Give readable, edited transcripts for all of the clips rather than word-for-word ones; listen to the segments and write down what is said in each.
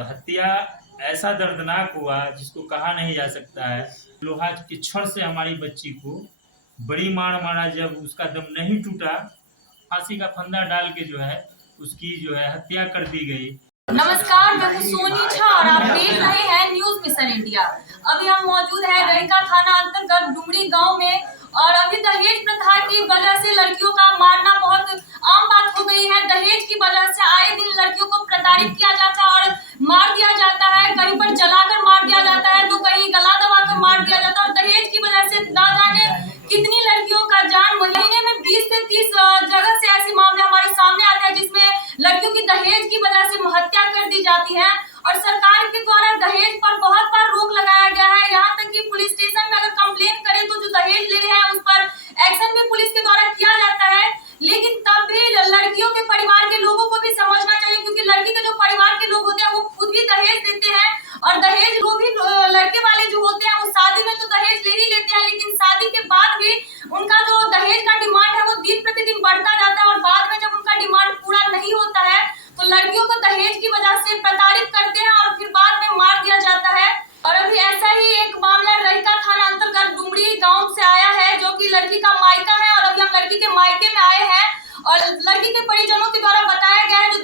हत्या ऐसा दर्दनाक हुआ जिसको कहा नहीं जा सकता है। लोहा की छड़ से हमारी बच्ची को बड़ी मार मारा, जब उसका दम नहीं टूटा, फांसी का फंदा डाल के जो है उसकी जो है हत्या कर दी गई। नमस्कार, मैं हूँ सोनी झा और आप देख रहे हैं न्यूज मिशन इंडिया। अभी हम मौजूद हैं रहिका थाना अंतर्गत डुमरी गांव में और अभी दहेज प्रथा की वजह से लड़कियों का मारना बहुत आम बात हो गई है। दहेज की वजह से आए दिन लड़कियों को प्रताड़ित किया जाता है और मार दिया जाता है। कहीं पर जलाकर मार दिया जाता है तो कहीं गला दबाकर मार दिया जाता है और दहेज की वजह से ना जाने कितनी लड़कियों का जान महीने में 20 से 30 जगह से ऐसे मामले हमारे सामने आते हैं जिसमें लड़कियों की दहेज की वजह से हत्या कर दी जाती है। और सरकार के द्वारा दहेज पर बहुत बार रोक लगाया गया है। यहाँ तक कि पुलिस स्टेशन में अगर कंप्लेन करें तो जो दहेज ले रहे हैं उस पर एक्शन भी पुलिस के द्वारा किया जाता है। लेकिन तब भी लड़कियों के परिवार के लोगों को भी समझना चाहिए, क्योंकि लड़की के जो परिवार के लोग होते हैं वो खुद भी दहेज देते हैं और दहेज वो भी लड़के वाले जो होते हैं वो शादी में तो दहेज ले ही लेते हैं, लेकिन शादी के बाद भी उनका जो दहेज का डिमांड है वो दिन प्रतिदिन बढ़ता जाता है और बाद में जब उनका डिमांड पूरा नहीं होता है तो लड़कियों को दहेज की वजह से प्रताड़ित करते हैं और फिर बाद में मार दिया जाता है। और अभी ऐसा ही एक मामला रहिका थाना अंतर्गत डुमरी गांव से आया है, जो कि लड़की का मायका है और अभी हम लड़की के मायके में आए हैं और लड़की के परिजनों के द्वारा बताया गया है जो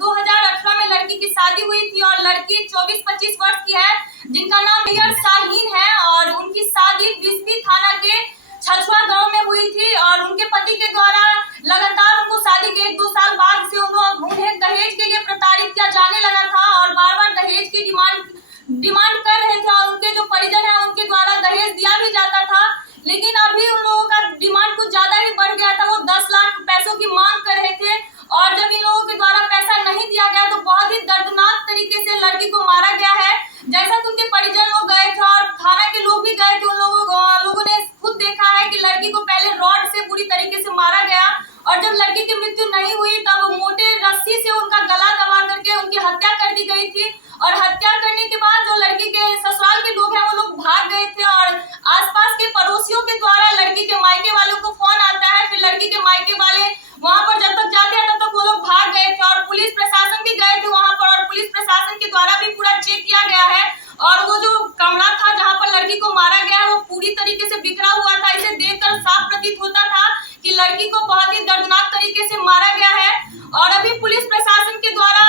2018 में लड़की की शादी हुई थी और लड़की 24-25 वर्ष की है, जिनका नाम मेयर शाहीन है और उनकी शादी बिस्फी थाना के छछुआ गांव में हुई थी और उनके पति के द्वारा लगातार उनको शादी के 1-2 साल बाद से उन्हें दहेज के लिए प्रताड़ित किया जाने लगा था और बार बार दहेज की डिमांड कर रहे थे और उनके जो परिजन है उनके द्वारा दहेज दिया भी जाता था। लेकिन अभी उन लोगों का डिमांड कुछ ज्यादा ही बढ़ गया था। वो 10 लाख पैसों की मांग कर रहे थे और जब इन लोगों के द्वारा पैसा नहीं दिया गया तो बहुत ही दर्दनाक तरीके से लड़की को मारा गया है। जैसा कि उनके परिजन लोग गए थे और थाना के लोग भी गए थे, उन लोगों ने खुद देखा है कि लड़की को पहले रॉड से पूरी तरीके से मारा गया और जब लड़की की मृत्यु नहीं हुई तब मोटे रस्सी से उनका गला दबा करके उनकी हत्या कर दी गई थी। और हत्या करने के बाद जो लड़की के ससुराल के लोग हैं वो लोग भाग गए थे और आसपास के पड़ोसियों के द्वारा लड़की के मायके वालों को फोन आता है। फिर लड़की के मायके वाले वहां पर जब तक जाते हैं तब तक वो लोग भाग गए थे और पुलिस प्रशासन भी गए थे वहां पर और पुलिस प्रशासन के द्वारा भी पूरा चेक किया गया है और वो जो कमरा था जहाँ पर लड़की को मारा गया वो पूरी तरीके से बिखरा हुआ था। इसे देखकर साफ प्रतीत होता था कि लड़की को बहुत ही दर्दनाक तरीके से मारा गया है। और अभी पुलिस प्रशासन के द्वारा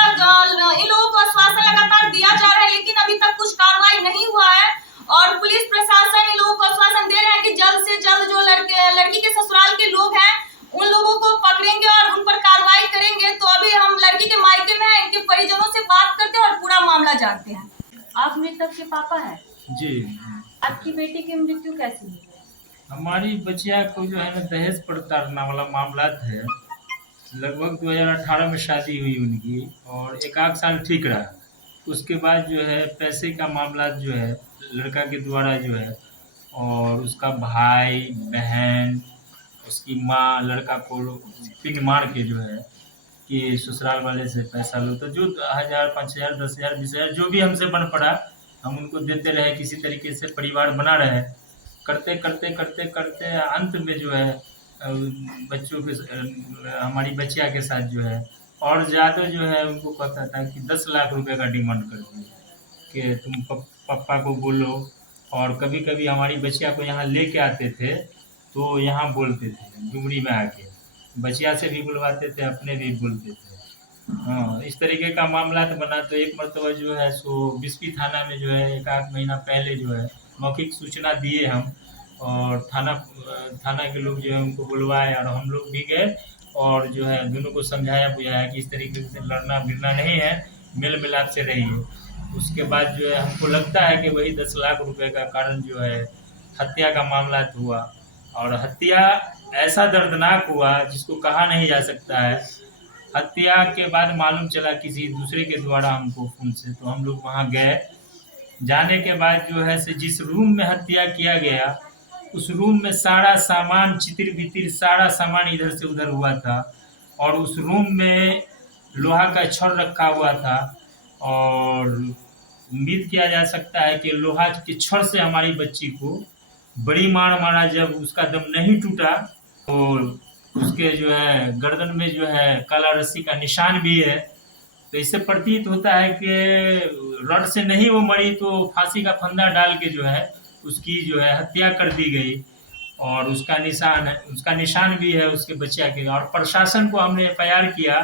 इन लोगों को आश्वासन लगातार दिया जा रहा है, लेकिन अभी तक कुछ कार्रवाई नहीं हुआ है और पुलिस प्रशासन इन लोगों को आश्वासन दे रहा है कि जल्द से जल्द जो लड़की के ससुराल के लोग हैं उन लोगों को पकड़ेंगे और उन पर कार्रवाई करेंगे। तो अभी हम लड़की के मायके में हैं, इनके परिजनों से बात करते हैं और पूरा मामला जानते हैं। आप मृतक के पापा हैं जी, आपकी बेटी की मृत्यु कैसे हुई? हमारी बच्चिया को जो है ना दहेज प्रताड़ना वाला मामला है। लगभग 2018 में शादी हुई उनकी और 1 साल ठीक रहा। उसके बाद जो है पैसे का मामला जो है लड़का के द्वारा जो है और उसका भाई बहन उसकी माँ लड़का को पिन मार के जो है कि ससुराल वाले से पैसा लो, तो जो 1000 5000 10,000 20,000 जो भी हमसे बन पड़ा हम उनको देते रहे, किसी तरीके से परिवार बना रहे। करते करते करते करते अंत में जो है बच्चों के हमारी बच्चिया के साथ जो है और ज़्यादा जो है उनको कहता था कि 10 लाख रुपए का डिमांड कर दिए कि तुम पापा को बोलो। और कभी कभी हमारी बच्चिया को यहाँ लेके आते थे तो यहाँ बोलते थे डुमरी में आके, बच्चिया से भी बुलवाते थे अपने भी बोलते थे। हाँ, इस तरीके का मामला तो बना। तो एक मरतबा जो है सो बिस्फी थाना में जो है 1 महीना पहले जो है मौखिक सूचना दिए हम और थाना के लोग जो है उनको बुलवाए और हम लोग भी गए और जो है दोनों को समझाया बुझाया कि इस तरीके से लड़ना भिड़ना नहीं है, मेल मिलाप से रहिए। उसके बाद जो है हमको लगता है कि वही 10 लाख रुपए का कारण जो है हत्या का मामला तो हुआ और हत्या ऐसा दर्दनाक हुआ जिसको कहा नहीं जा सकता है। हत्या के बाद मालूम चला किसी दूसरे के द्वारा हमको फोन से, तो हम लोग वहाँ गए। जाने के बाद जो है से जिस रूम में हत्या किया गया उस रूम में सारा सामान चितिर बितिर सारा सामान इधर से उधर हुआ था और उस रूम में लोहा का छड़ रखा हुआ था और उम्मीद किया जा सकता है कि लोहा की छड़ से हमारी बच्ची को बड़ी मार मारा, जब उसका दम नहीं टूटा और उसके जो है गर्दन में जो है काला रस्सी का निशान भी है तो इससे प्रतीत होता है कि रड से नहीं वो मरी तो फांसी का फंदा डाल के जो है उसकी जो है हत्या कर दी गई। और उसका निशान भी है उसके बच्चा के। और प्रशासन को हमने एफआईआर किया,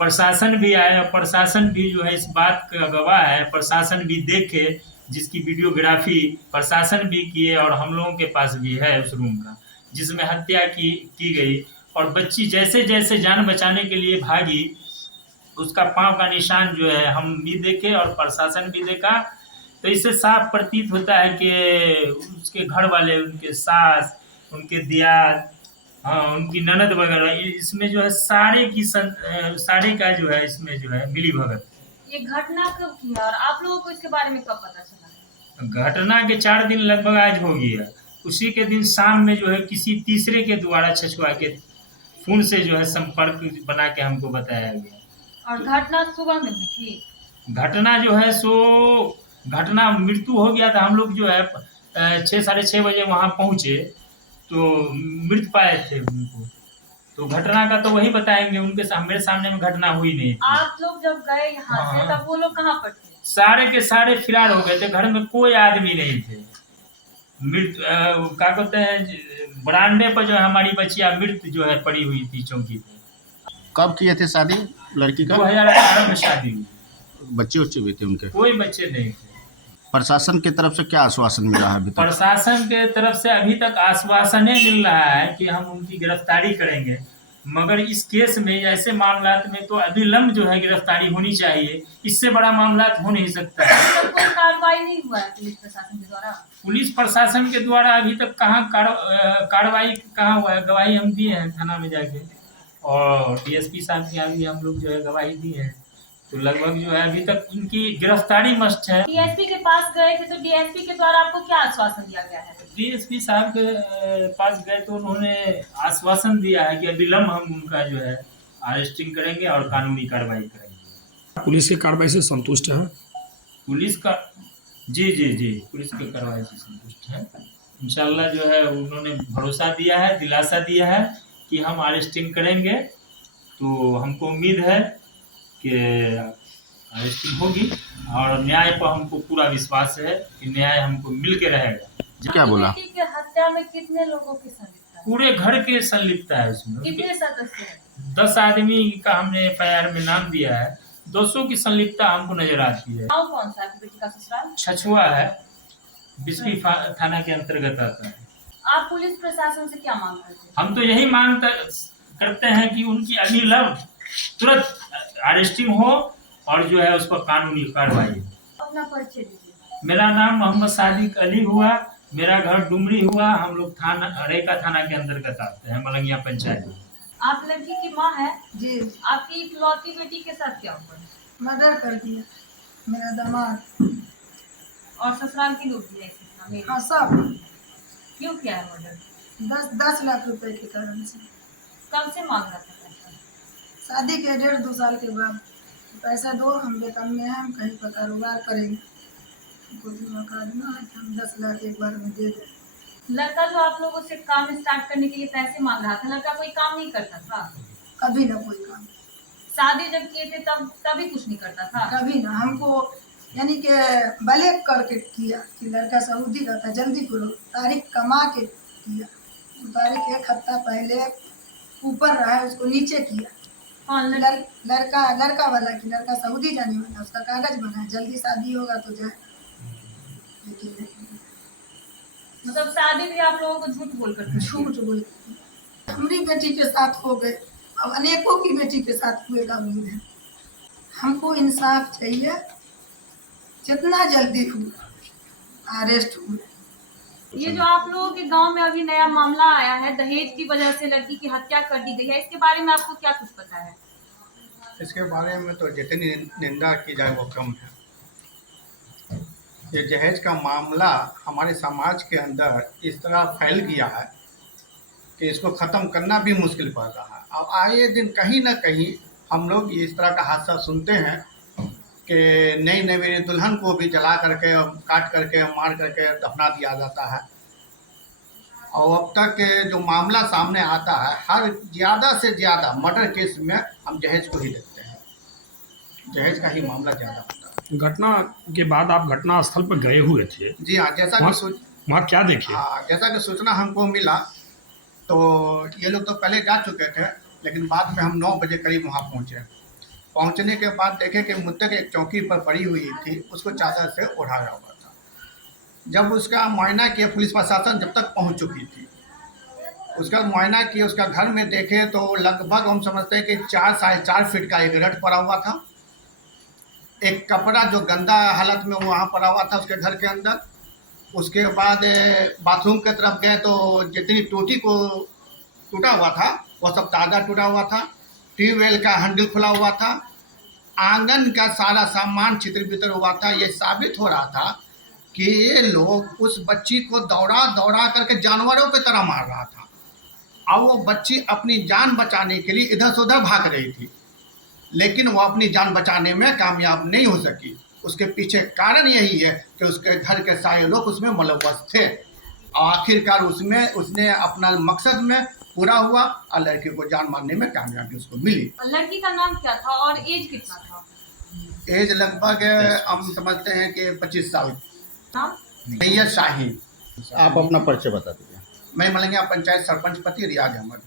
प्रशासन भी आया, प्रशासन भी जो है इस बात का गवाह है, प्रशासन भी देखे, जिसकी वीडियोग्राफी प्रशासन भी किए और हम लोगों के पास भी है उस रूम का जिसमें हत्या की गई। और बच्ची जैसे जैसे जान बचाने के लिए भागी, उसका पांव का निशान जो है हम भी देखे और प्रशासन भी देखा। तो इससे साफ प्रतीत होता है कि उसके घर वाले, उनके सास, उनके दियाद, हाँ उनकी ननद वगैरह, इसमें जो है सारे का जो है इसमें जो है मिली भगत। ये घटना कब की है और आप लोगों को इसके बारे में कब पता चला? घटना के 4 दिन लगभग आज हो गया। उसी के दिन शाम में जो है किसी तीसरे के द्वारा छछुआ के फोन से जो है संपर्क बना के हमको बताया गया। और घटना सुबह में हुई थी? घटना जो है सो घटना मृत्यु हो गया था। हम लोग जो है 6 साढ़े 6 बजे वहाँ पहुँचे तो मृत पाए थे उनको। तो घटना का तो वही बताएंगे, मेरे सामने में घटना हुई नहीं थी। आप लोग जब गए यहाँ से हाँ। तब वो लोग कहाँ पर थे? सारे के सारे फरार हो गए थे, घर में कोई आदमी नहीं थे। मृत क्या कहते हैं, बरामदे पर जो है हमारी बच्चियां मृत जो है पड़ी हुई थी चौकी पे। कब किए थे शादी लड़की का? 2018 में शादी हुई। बच्चे उच्चे भी थे उनके? कोई बच्चे नहीं थे। प्रशासन की तरफ से क्या आश्वासन मिला है अभी तक? प्रशासन के तरफ से अभी तक आश्वासन ही मिल रहा है कि हम उनकी गिरफ्तारी करेंगे, मगर इस केस में ऐसे मामलात में तो अविलंब जो है गिरफ्तारी होनी चाहिए। इससे बड़ा मामला हो नहीं सकता है। तो कोई कार्रवाई नहीं हुआ है पुलिस प्रशासन के द्वारा? पुलिस प्रशासन के द्वारा अभी तक कहाँ कार्रवाई कहाँ हुआ है? गवाही हम दिए हैं थाना में जाके, और डीएसपी साहब के यहाँ भी हम लोग जो है गवाही दी है। तो लगभग जो है अभी तक इनकी गिरफ्तारी मस्ट है। डीएसपी के पास गए थे तो डीएसपी के द्वारा आपको क्या आश्वासन दिया गया है? डीएसपी साहब के पास गए तो उन्होंने आश्वासन दिया है कि अविलंब हम उनका जो है अरेस्टिंग करेंगे और कानूनी कार्रवाई करेंगे। पुलिस की कार्रवाई से संतुष्ट है? पुलिस का जी जी जी पुलिस की कार्रवाई से संतुष्ट है। इंशाल्लाह जो है उन्होंने भरोसा दिया है, दिलासा दिया है कि हम अरेस्टिंग करेंगे। तो हमको उम्मीद है कि अरेस्टिंग होगी और न्याय पर हमको पूरा विश्वास है कि न्याय हमको मिल के रहेगा। क्या बोला? बेटी के हत्या में कितने लोगों की संलिप्तता है? पूरे घर के संलिप्तता है उसमें। कितने सदस्य हैं? 10 आदमी का हमने एफआईआर में नाम दिया है। 200 की संलिप्तता हमको नजर आती है। गाँव कौन सा है बेटी का ससुराल? छछुआ है, बिस्फी थाना के अंतर्गत आता है। आप पुलिस प्रशासन से क्या मांग करते हैं? हम तो यही मांग करते हैं कि उनकी अविलंब तुरंत अरेस्टिंग हो और जो है उस पर कानूनी कार्रवाई। अपना परिचय दीजिए। मेरा नाम मोहम्मद सादिक अली हुआ, मेरा घर डुमरी हुआ। हम लोग रेका थाना के अंतर्गत आते हैं, मलंगिया पंचायत। आप लड़की की माँ है? जी। आपकी इकलौती बेटी के साथ क्या हुआ? मर्डर कर दिया मेरा दामाद और ससुराल के लोग भी है? हाँ सब। क्यों किया है मर्डर? 10 लाख रुपए के कारण से। कब से मांग रहा था पैसा? शादी के 1.5-2 साल के बाद पैसा दो, हम वेतन में हैं, हम कहीं पर कारोबार करेंगे, हमको बीमा काटना है कि हम 10 लाख एक बार में दे दें। लड़का जो आप लोगों से काम स्टार्ट करने के लिए पैसे मांग रहा था, लड़का कोई काम नहीं करता था? कभी ना कोई काम। शादी जब किए थे तभी कुछ नहीं करता था? कभी ना। हमको यानी कि ब्लैक करके किया कि लड़का सऊदी रहता, जल्दी करो, तारीख कमा के किया। वो तारीख 1 हफ्ता पहले ऊपर रहा, उसको नीचे किया। कौन लड़का वाला कि लड़का सऊदी जाने वाला, उसका कागज बना है, जल्दी शादी होगा तो जाए, लेकिन नहीं। मतलब शादी भी आप लोगों को झूठ बोलकर? झूठ बोल। हमारी बेटी के साथ हो गए, अब अनेकों की बेटी के साथ हुएगा उम्मीद है। हमको इंसाफ चाहिए, जितना जल्दी हो अरेस्ट हुए। ये जो आप लोगों के गांव में अभी नया मामला आया है, दहेज की वजह से लड़की की हत्या कर दी गई है, इसके बारे में आपको क्या कुछ पता है? इसके बारे में तो जितनी निंदा की जाए वो कम है। ये दहेज का मामला हमारे समाज के अंदर इस तरह फैल गया है कि इसको ख़त्म करना भी मुश्किल पड़ रहा है। अब आए दिन कहीं ना कहीं हम लोग इस तरह का हादसा सुनते हैं कि नई नवेली दुल्हन को भी जला करके, काट करके, मार करके दफना दिया जाता है। और अब तक जो मामला सामने आता है, हर ज़्यादा से ज़्यादा मर्डर केस में हम दहेज को ही देखते हैं। दहेज का ही मामला ज़्यादा होता है। घटना के बाद आप घटना स्थल पर गए हुए थे, जी हाँ, वहाँ क्या देखे? जैसा कि सूचना हमको मिला तो ये लोग तो पहले जा चुके थे, लेकिन बाद में हम 9 बजे करीब वहाँ पहुँचे। पहुँचने के बाद देखे कि मृतक एक चौकी पर पड़ी हुई थी, उसको चादर से ओढ़ाया हुआ था। जब उसका मुआयना किया, पुलिस प्रशासन जब तक पहुँच चुकी थी, उसका मुआयना किया, उसका घर में देखे तो लगभग हम समझते हैं कि 4 साढ़े 4 फीट का एक रड पड़ा हुआ था। एक कपड़ा जो गंदा हालत में वहाँ पड़ा हुआ था उसके घर के अंदर। उसके बाद बाथरूम की तरफ गए तो जितनी टूटी को टूटा हुआ था वह सब ताज़ा टूटा हुआ था। ट्यूबवेल का हैंडल खुला हुआ था। आंगन का सारा सामान छितर-बितर हुआ था। ये साबित हो रहा था कि ये लोग उस बच्ची को दौड़ा दौड़ा करके जानवरों की तरह मार रहा था और वो बच्ची अपनी जान बचाने के लिए इधर से उधर भाग रही थी, लेकिन वो अपनी जान बचाने में कामयाब नहीं हो सकी। उसके पीछे कारण यही है कि उसके घर के सारे लोग उसमें मुलव्वस थे और आखिरकार उसने अपना मकसद में पूरा हुआ और लड़की को जान मारने में कामयाबी उसको मिली। लड़की का नाम क्या था और एज कितना था? एज लगभग हम समझते हैं कि 25 साल। नाम? मैया शाहीन। आप अपना परिचय बता दीजिए। मैं मलंगिया पंचायत सरपंच पति रियाज अहमद।